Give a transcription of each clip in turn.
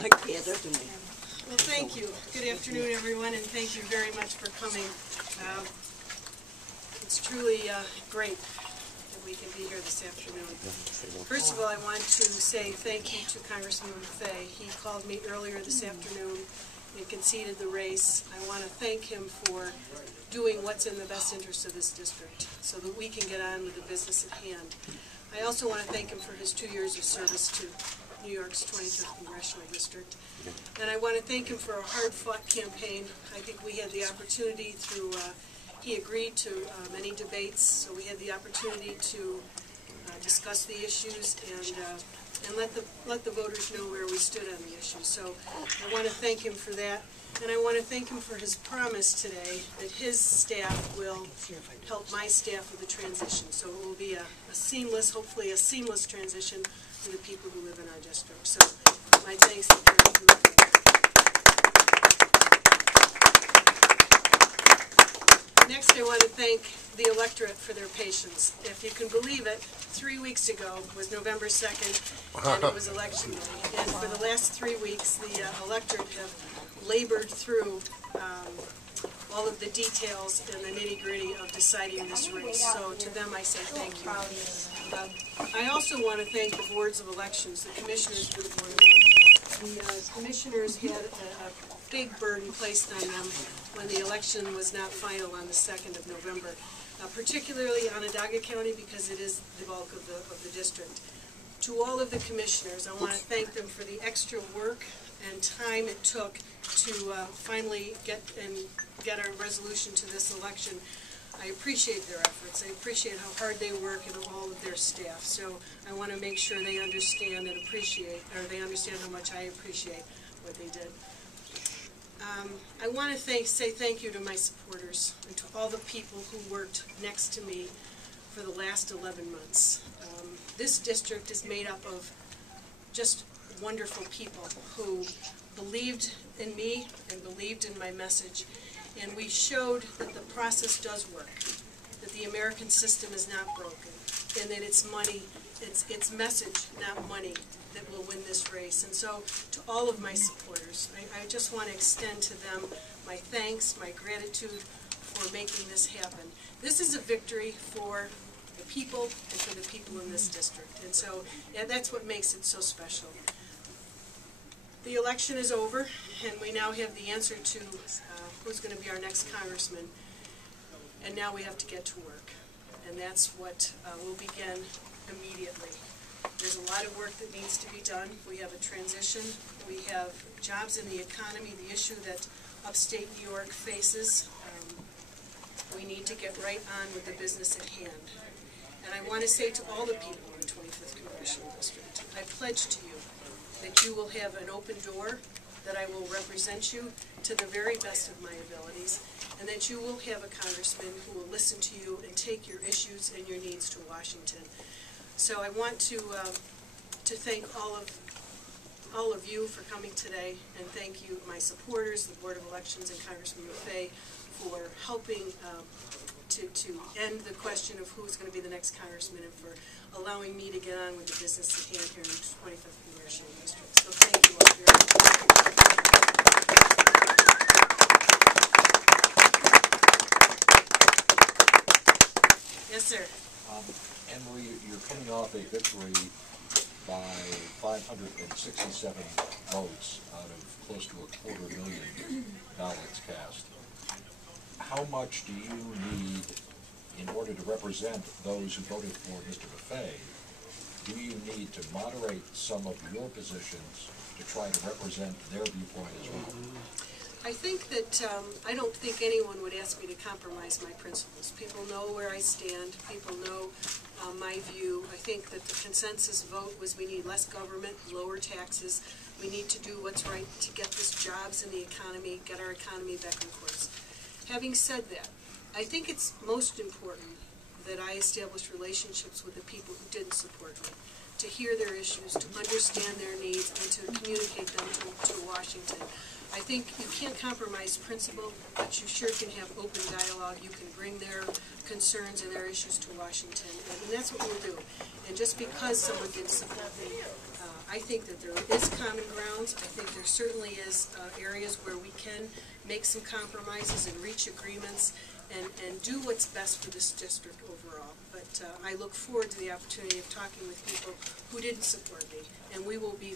Well, thank you. Good afternoon, everyone, and thank you very much for coming. It's truly great that we can be here this afternoon. First of all, I want to say thank you to Congressman Fay. He called me earlier this afternoon and conceded the race. I want to thank him for doing what's in the best interest of this district so that we can get on with the business at hand. I also want to thank him for his 2 years of service to New York's 25th Congressional District. And I want to thank him for a hard-fought campaign. I think we had the opportunity through, he agreed to many debates, so we had the opportunity to discuss the issues and let the voters know where we stood on the issues. So I want to thank him for that. And I want to thank him for his promise today that his staff will help my staff with the transition. So it will be a seamless, hopefully a seamless transition for the people who live in our district. So my thanks to Karen. Next, I want to thank the electorate for their patience. If you can believe it, 3 weeks ago was November 2nd, and it was election day. And for the last 3 weeks, the electorate have labored through all of the details and the nitty-gritty of deciding this race. So to them I say thank you. I also want to thank the boards of elections, the commissioners for the board of elections. The commissioners had a big burden placed on them when the election was not final on the 2nd of November, particularly Onondaga County because it is the bulk of the district. To all of the commissioners, I want to thank them for the extra work and time it took to finally get a resolution to this election. I appreciate their efforts. I appreciate how hard they work and all of their staff. So I want to make sure they understand and appreciate, or they understand how much I appreciate what they did. I want to say thank you to my supporters and to all the people who worked next to me for the last 11 months. This district is made up of just wonderful people who believed in me and believed in my message, and we showed that the process does work, that the American system is not broken, and that it's money, it's message, not money, that will win this race. And so to all of my supporters, I just want to extend to them my thanks, my gratitude for making this happen. This is a victory for the people and for the people in this district, and so that's what makes it so special. The election is over, and we now have the answer to who's going to be our next congressman, and now we have to get to work, and that's what will begin immediately. There's a lot of work that needs to be done. We have a transition. We have jobs in the economy, the issue that upstate New York faces. We need to get right on with the business at hand. And I want to say to all the people in the 25th Congressional District, I pledge to you that you will have an open door, that I will represent you to the very best of my abilities, and that you will have a congressman who will listen to you and take your issues and your needs to Washington. So I want to thank all of you for coming today, and thank you, my supporters, the Board of Elections, and Congressman Fay for helping to end the question of who's going to be the next congressman, and for allowing me to get on with the business at hand here in the 25th Congressional District. So thank you all very much. Yes, sir. Anne-Marie, you're coming off a victory by 567 votes out of close to 250,000 ballots cast. How much do you need in order to represent those who voted for Mr. Buffet? Do you need to moderate some of your positions to try to represent their viewpoint as well? I think that I don't think anyone would ask me to compromise my principles. People know where I stand. People know my view. I think that the consensus vote was we need less government, lower taxes. We need to do what's right to get this jobs in the economy, get our economy back on course. Having said that, I think it's most important that I establish relationships with the people who didn't support me, to hear their issues, to understand their needs, and to communicate them to Washington. I think you can't compromise principle, but you sure can have open dialogue. You can bring their concerns and their issues to Washington, and that's what we'll do. And just because someone didn't support me, I think that there is common grounds. I think there certainly is areas where we can make some compromises and reach agreements and do what's best for this district overall. But I look forward to the opportunity of talking with people who didn't support me, and we will be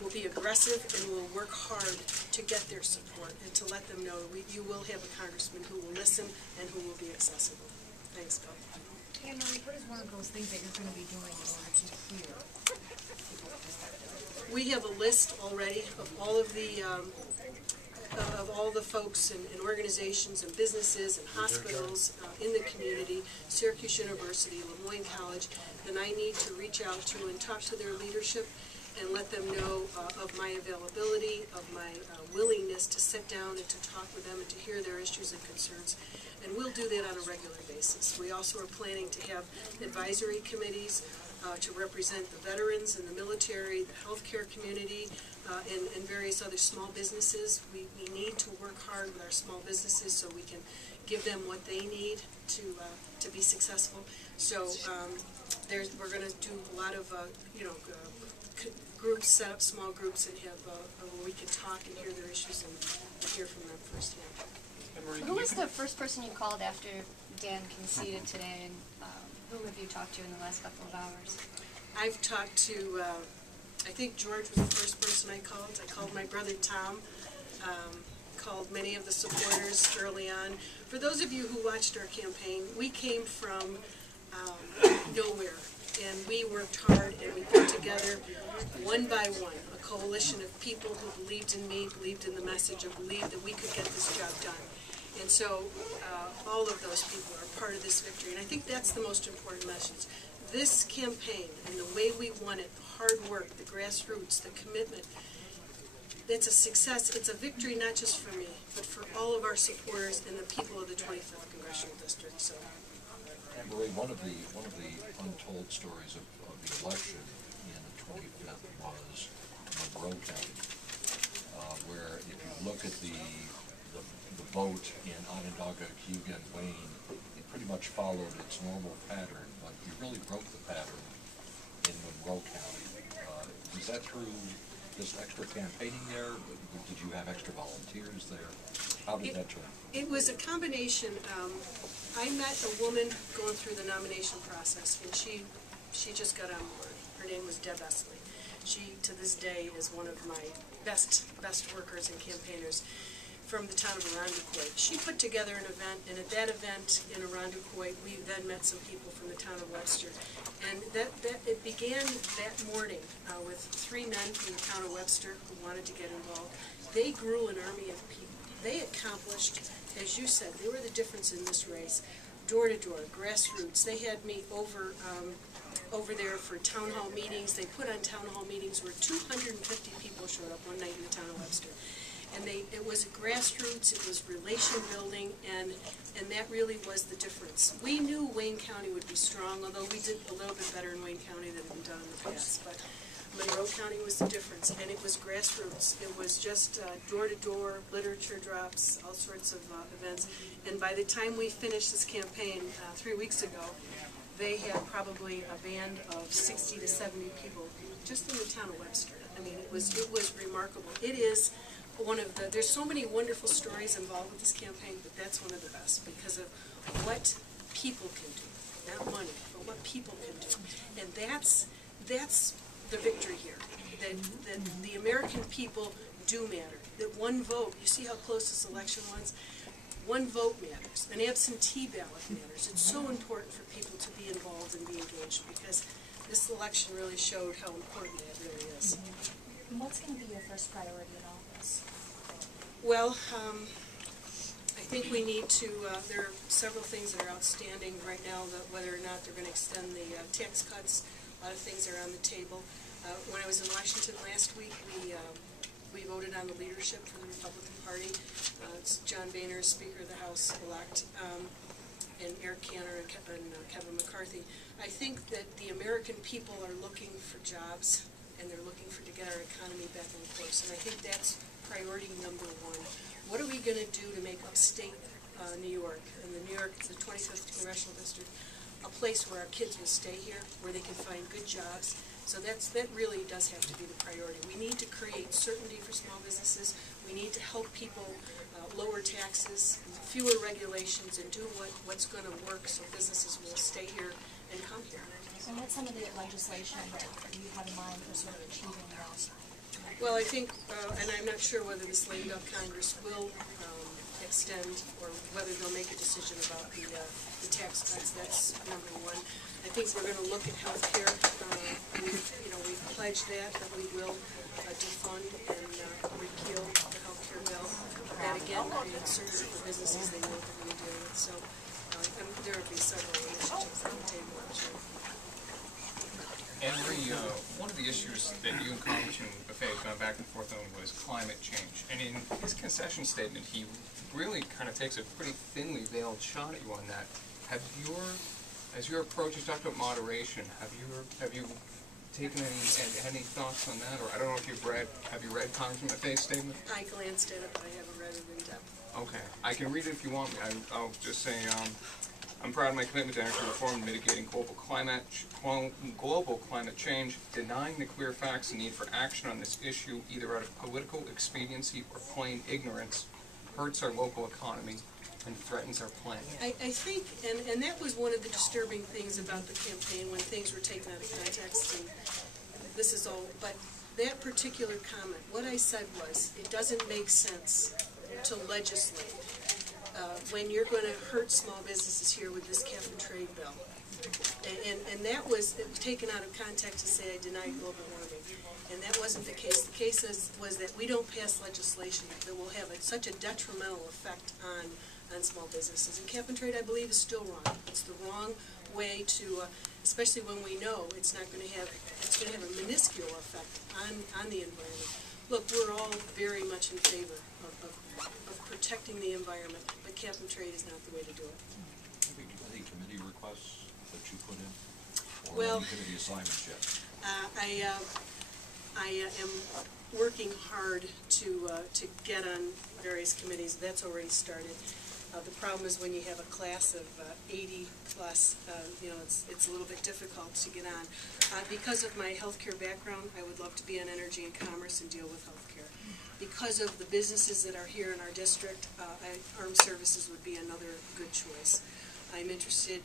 we'll be aggressive and we'll work hard to get their support and to let them know that you will have a congressman who will listen and who will be accessible. Thanks, Bill. Anne Marie, what is one of those things that you're going to be doing in order to clear people's perspective? We have a list already of all of the folks and organizations and businesses and hospitals in the community, Syracuse University, Lemoyne College, that I need to reach out to and talk to their leadership and let them know of my availability, of my willingness to sit down and to talk with them and to hear their issues and concerns. And we'll do that on a regular basis. We also are planning to have advisory committees to represent the veterans and the military, the healthcare community, and various other small businesses. We need to work hard with our small businesses so we can give them what they need to be successful. So we're going to do a lot of groups, set up small groups, and have where we can talk and hear their issues and hear from them firsthand. Who was the first person you called after Dan conceded today, and who have you talked to in the last couple of hours? I've talked to, I think George was the first person I called. I called my brother Tom, called many of the supporters early on. For those of you who watched our campaign, we came from nowhere, and we worked hard, and we put together, one by one, a coalition of people who believed in me, believed in the message, and believed that we could get this job done. And so all of those people are part of this victory, and I think that's the most important message. This campaign and the way we won it, the hard work, the grassroots, the commitment, it's a success. It's a victory not just for me, but for all of our supporters and the people of the 25th Congressional District. So, Anne Marie, one of the untold stories of the election in the 25th was Monroe County, where if you look at the vote in Onondaga, Cayuga, and Wayne, it pretty much followed its normal pattern, but you really broke the pattern in Monroe County. Is that through this extra campaigning there? Did you have extra volunteers there? How did that turn? it was a combination. I met a woman going through the nomination process, and she just got on board. Her name was Deb Esley. She, to this day, is one of my best workers and campaigners from the town of Irondequoit. She put together an event, and at that event in Irondequoit, we then met some people from the town of Webster. And it began that morning with 3 men from the town of Webster who wanted to get involved. They grew an army of people. They accomplished, as you said, they were the difference in this race. Door to door, grassroots. They had me over there for town hall meetings. They put on town hall meetings where 250 people showed up one night in the town of Webster. And it was grassroots, it was relation building, and that really was the difference. We knew Wayne County would be strong, although we did a little bit better in Wayne County than had been done in the past. But Monroe County was the difference, and it was grassroots. It was just door-to-door, literature drops, all sorts of events. And by the time we finished this campaign 3 weeks ago, they had probably a band of 60 to 70 people just in the town of Webster. I mean, it was remarkable. It is one of the, there's so many wonderful stories involved with this campaign, but that's one of the best because of what people can do. Not money, but what people can do. And that's the victory here. That the American people do matter. That one vote, you see how close this election was? One vote matters. An absentee ballot matters. It's so important for people to be involved and be engaged because this election really showed how important that really is. And what's going to be your first priority in all this? Well, I think we need to, there are several things that are outstanding right now, that whether or not they're going to extend the tax cuts. A lot of things are on the table. When I was in Washington last week, we voted on the leadership for the Republican Party. It's John Boehner, Speaker of the House-elect, and Eric Cantor and Kevin McCarthy. I think that the American people are looking for jobs, and they're looking to get our economy back on course. And I think that's priority number one. What are we going to do to make upstate New York, and the New York, the 25th Congressional District, a place where our kids will stay here, where they can find good jobs? So that really does have to be the priority. We need to create certainty for small businesses. We need to help people lower taxes, fewer regulations, and do what's going to work so businesses will stay here and come here. And what's some of the legislation that you have in mind for sort of achieving that? Well, I think, and I'm not sure whether this lame duck Congress will extend or whether they'll make a decision about the tax cuts. That's number one. I think we're going to look at health care. We've pledged that we will defund and repeal the health care bill. That again creates certainty for businesses. They know what they're going to deal with. So there will be several initiatives on the table, I'm sure. And Marie, one of the issues that you and Congressman Buffet have gone back and forth on was climate change. And in his concession statement, he really kind of takes a pretty thinly veiled shot at you on that. As your approach, you talked about moderation. Have you taken any thoughts on that? Or I don't know if have you read Congressman Buffet's statement? I glanced at it, but I haven't read it in depth. Okay, I can read it if you want me. I'll just say. I'm proud of my commitment to energy reform and mitigating global climate change. Denying the clear facts and need for action on this issue, either out of political expediency or plain ignorance, hurts our local economy and threatens our planet. I think, and that was one of the disturbing things about the campaign when things were taken out of context, and this is all, but that particular comment, what I said was, it doesn't make sense to legislate when you're going to hurt small businesses here with this cap and trade bill. And that was taken out of context to say I deny global warming. And that wasn't the case. The case was that we don't pass legislation that will have such a detrimental effect on small businesses. And cap and trade, I believe, is still wrong. It's the wrong way to, especially when we know it's not going to have, it's going to have a minuscule effect on the environment. Look, we're all very much in favor of protecting the environment, but cap and trade is not the way to do it. Any committee requests that you put in? Or Well, any committee assignments yet? I am working hard to get on various committees. That's already started. The problem is when you have a class of 80 plus, it's a little bit difficult to get on. Because of my healthcare background, I would love to be on energy and commerce and deal with healthcare. Because of the businesses that are here in our district, armed services would be another good choice. I'm interested,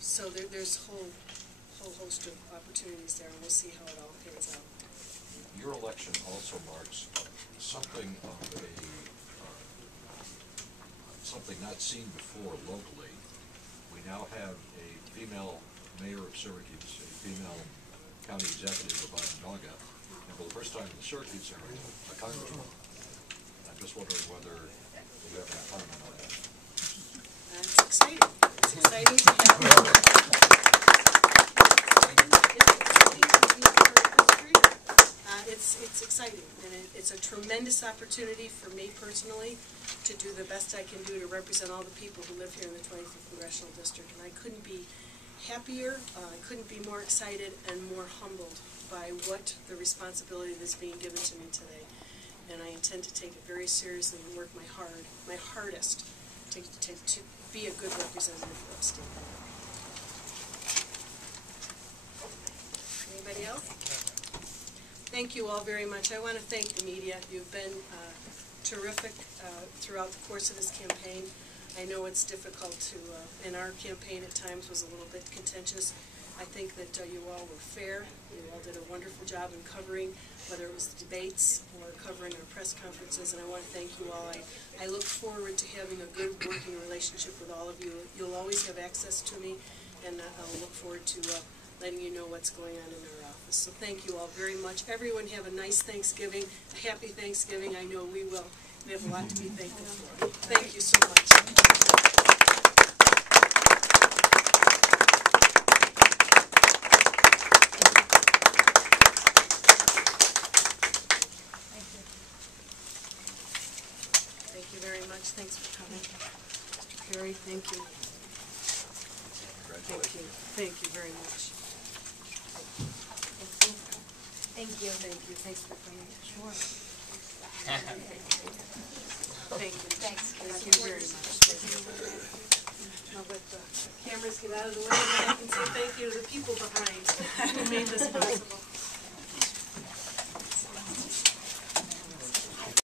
so there's a whole host of opportunities there, and we'll see how it all pans out. Your election also marks something of something not seen before locally. We now have a female mayor of Syracuse, a female county executive of Onondaga, and for the first time in the Syracuse area, a congresswoman. I'm just wondering whether you have any comment on that. It's exciting. It's exciting to have It's exciting, and it's a tremendous opportunity for me personally to do the best I can do to represent all the people who live here in the 25th Congressional District, and I couldn't be happier, I couldn't be more excited and more humbled by what the responsibility that's being given to me today. And I intend to take it very seriously and work my hardest to be a good representative for upstate. Anybody else? Thank you all very much. I want to thank the media. You've been terrific throughout the course of this campaign. I know it's difficult to, and our campaign at times was a little bit contentious. I think that you all were fair. You all did a wonderful job in covering, whether it was the debates or covering our press conferences, and I want to thank you all. I look forward to having a good working relationship with all of you. You'll always have access to me, and I'll look forward to letting you know what's going on in our office. So thank you all very much. Everyone have a nice Thanksgiving, a happy Thanksgiving. I know we will. We have a lot to be thankful for. Thank you so much. Thank you very much. Thanks for coming. Mr. Perry, thank you. Thank you. Thank you very much. Thank you. Thank you. Thanks for coming. Sure. Thank you. Thanks. Thank you very much. I'll let the cameras get out of the way, and then I can say thank you to the people behind who made this possible.